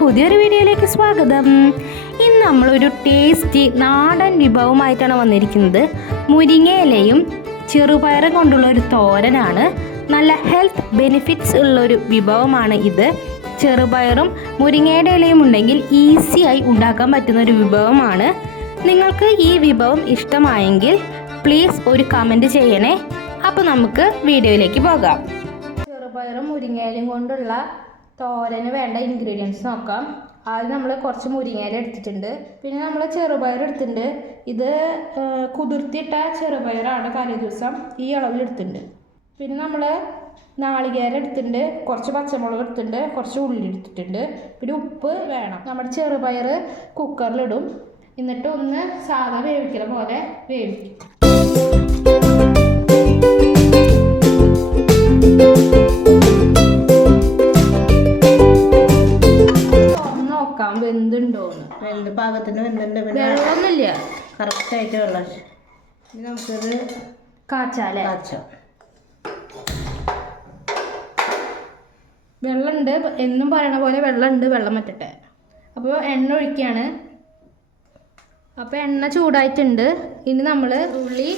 പുതിയൊരു വീഡിയോയിലേക്ക് സ്വാഗതം. ഇന്ന് നമ്മളൊരു ടേസ്റ്റി നാടൻ വിഭവമായിട്ടാണ് വന്നിരിക്കുന്നത്. മുരിങ്ങയിലയും ചെറുപയറും കൊണ്ടുള്ള ഒരു തോരനാണ്. നല്ല ഹെൽത്ത് ബെനിഫിറ്റ്സ് ഉള്ളൊരു വിഭവമാണ് ഇത്. ചെറുപയറും മുരിങ്ങയുടെ ഇലയും ഉണ്ടെങ്കിൽ ഈസിയായി ഉണ്ടാക്കാൻ പറ്റുന്ന ഒരു വിഭവമാണ്. നിങ്ങൾക്ക് ഈ വിഭവം ഇഷ്ടമായെങ്കിൽ പ്ലീസ് ഒരു കമൻറ്റ് ചെയ്യണേ. അപ്പോൾ നമുക്ക് വീഡിയോയിലേക്ക് പോകാം. ചെറുപയറും മുരിങ്ങയിലയും കൊണ്ടുള്ള തോരന് വേണ്ട ഇൻഗ്രീഡിയൻസ് നോക്കാം. ആദ്യം നമ്മൾ കുറച്ച് മുരിങ്ങയില എടുത്തിട്ടുണ്ട്, പിന്നെ നമ്മൾ ചെറുപയർ എടുത്തിട്ടുണ്ട്. ഇത് കുതിർത്തിയിട്ട ചെറുപയറാണ്, തലേ ദിവസം ഈ അളവിലെടുത്തിട്ടുണ്ട്. പിന്നെ നമ്മൾ നാളികേരം എടുത്തിട്ടുണ്ട്, കുറച്ച് പച്ചമുളക് എടുത്തിട്ടുണ്ട്, കുറച്ച് ഉള്ളി എടുത്തിട്ടുണ്ട്, പിന്നെ ഉപ്പ് വേണം. നമ്മുടെ ചെറുപയർ കുക്കറിലിടും, എന്നിട്ട് ഒന്ന് സാധാ വേവിക്കല പോലെ വേവിക്കും. വെന്തുണ്ടോന്ന്, വെന്ത് പാകത്തിന് വെന്തുണ്ട്. പിന്നെ വെള്ളമൊന്നുമില്ല, കറക്റ്റായിട്ട് വെള്ളം. ഇനി നമുക്കിത് കാച്ചാലേ. കാച്ചോ. വെള്ളമുണ്ട് എന്നും പറയണ പോലെ വെള്ളമുണ്ട്, വെള്ളം വറ്റട്ടെ. അപ്പോൾ എണ്ണ ഒഴിക്കുകയാണ്. അപ്പോൾ എണ്ണ ചൂടായിട്ടുണ്ട്. ഇനി നമ്മൾ ഉള്ളി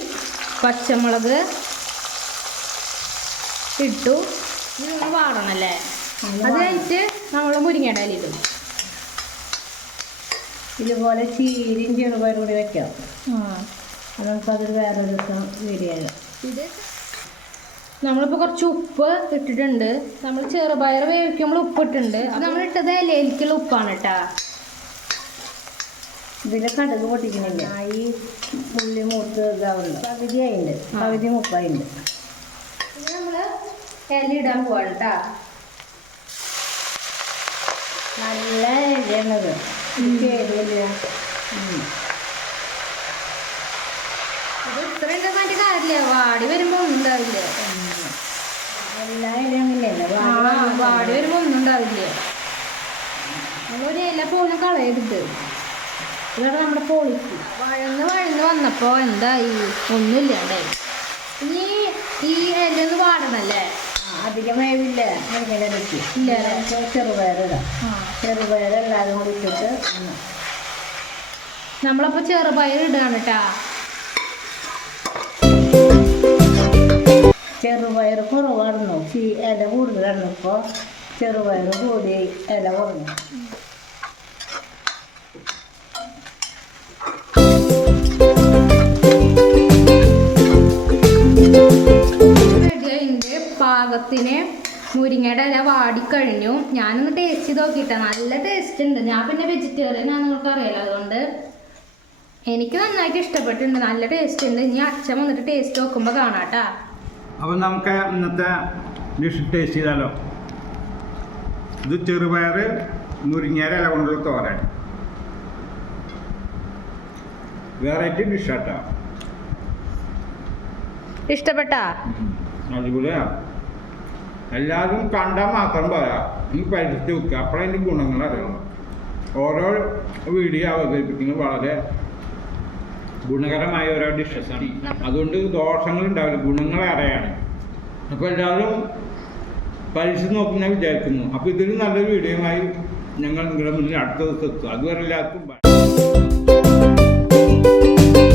പച്ചമുളക് ഇട്ടു. ഇനി നമ്മൾ വാടണല്ലേ. അത് കഴിഞ്ഞിട്ട് നമ്മൾ മുരിങ്ങയുടെ ഇലയിടും. ഇതുപോലെ ചീരയും ചെറുപയറും കൂടി വെക്കാം. നമുക്കതൊരു വേറൊരു ദിവസം വീഡിയോ. ഇത് നമ്മളിപ്പോൾ കുറച്ച് ഉപ്പ് ഇട്ടിട്ടുണ്ട്. നമ്മൾ ചെറുപയർ വേവിക്കുമ്പോൾ ഉപ്പ് ഇട്ടിട്ടുണ്ട്. അത് നമ്മൾ ഇട്ടത് ഇലയിലേക്കുള്ള ഉപ്പാണ് കേട്ടോ. ഇതിൽ കടുക് പൊട്ടിക്കുന്നില്ല. ഈ ഉള്ളി മൂത്ത് ഇതാവുന്നു. പകുതി ആയിട്ടുണ്ട്, പകുതി മുപ്പായിട്ടുണ്ട്. ഇനി നമ്മൾ ഇല ഇടാൻ പോവാണ് കേട്ടോ. നല്ല ഇലയാണത്. ചേരുവല്ല. ഇത് ഇത്ര ഉണ്ടാക്കാൻ്റെ കാര്യമില്ല, വാടി വരുമ്പോൾ ഒന്നും ഉണ്ടാവില്ല. എല്ലാ ഇല അങ്ങനെയല്ല, വാടി വരുമ്പോൾ ഒന്നും ഉണ്ടാവില്ല. നമ്മളൊരു ഇല പോലും കളയരുത്. ഇതാണ് നമ്മുടെ പോളിസി. വഴന്ന് വന്നപ്പോൾ എന്തായി, ഒന്നുമില്ലാണ്ടായി. ഇനി ഈ ഇല ഒന്ന് വാടണല്ലേ. അധികം വേവില്ല മുരിങ്ങയിലക്ക്. ഇല്ല, ചെറുപയറിടാം. ചെറുപയറെല്ലാതും കൂടി ഇട്ടിട്ട് നമ്മളപ്പോൾ ചെറുപയർ ഇടുകയാണ് കേട്ടാ. ചെറുപയർ കുറവായിരുന്നു, ഇല കൂടുതലായിരുന്നു. ഇപ്പോൾ ചെറുപയർ കൂടി ഇല കുറഞ്ഞു. പാകത്തിന് മുരിങ്ങയുടെ ഇല വാടിക്കഴിഞ്ഞു. ഞാനൊന്ന് ടേസ്റ്റ് ചെയ്ത് നോക്കിയിട്ടാ, നല്ല ടേസ്റ്റ് ഉണ്ട്. ഞാൻ പിന്നെ വെജിറ്റേറിയൻ ആണ്, നിങ്ങൾക്ക് അറിയാലോ. അതുകൊണ്ട് എനിക്ക് നന്നായിട്ട് ഇഷ്ടപ്പെട്ടിട്ടുണ്ട്, നല്ല ടേസ്റ്റ് ഉണ്ട്. ഇനി അച്ഛൻ വന്നിട്ട് ടേസ്റ്റ് നോക്കുമ്പോൾ കാണാട്ടാ. അപ്പം നമുക്ക് ഇന്നത്തെ ഡിഷ് ടേസ്റ്റ് ചെയ്താലോ. ഇത് ചെറുപയർ മുരിങ്ങയുടെ ഇല കൊണ്ടുള്ള തോരൻ, വെറൈറ്റി ഡിഷാട്ടോ. ഇഷ്ടപ്പെട്ടാ? അടിപൊളിയാ. എല്ലാവരും കണ്ടാൽ മാത്രം പോരാ, നീ പരിസ്ഥിതി വെക്കുക, അപ്പോഴതിൻ്റെ ഗുണങ്ങൾ അറിയണം. ഓരോ വീഡിയോ അവതരിപ്പിക്കുന്നത് വളരെ ഗുണകരമായ ഓരോ ഡിഷസാണ്. അതുകൊണ്ട് ദോഷങ്ങൾ ഉണ്ടാവില്ല, ഗുണങ്ങൾ അറിയാണ്. അപ്പോൾ എല്ലാവരും പരിസ്ഥിതി നോക്കുന്ന വിചാരിക്കുന്നു. അപ്പോൾ ഇതിൽ നല്ലൊരു വീഡിയോയുമായി ഞങ്ങൾ നിങ്ങളുടെ മുന്നിൽ അടുത്ത ദിവസം എത്തും. അതുവരെ എല്ലാവർക്കും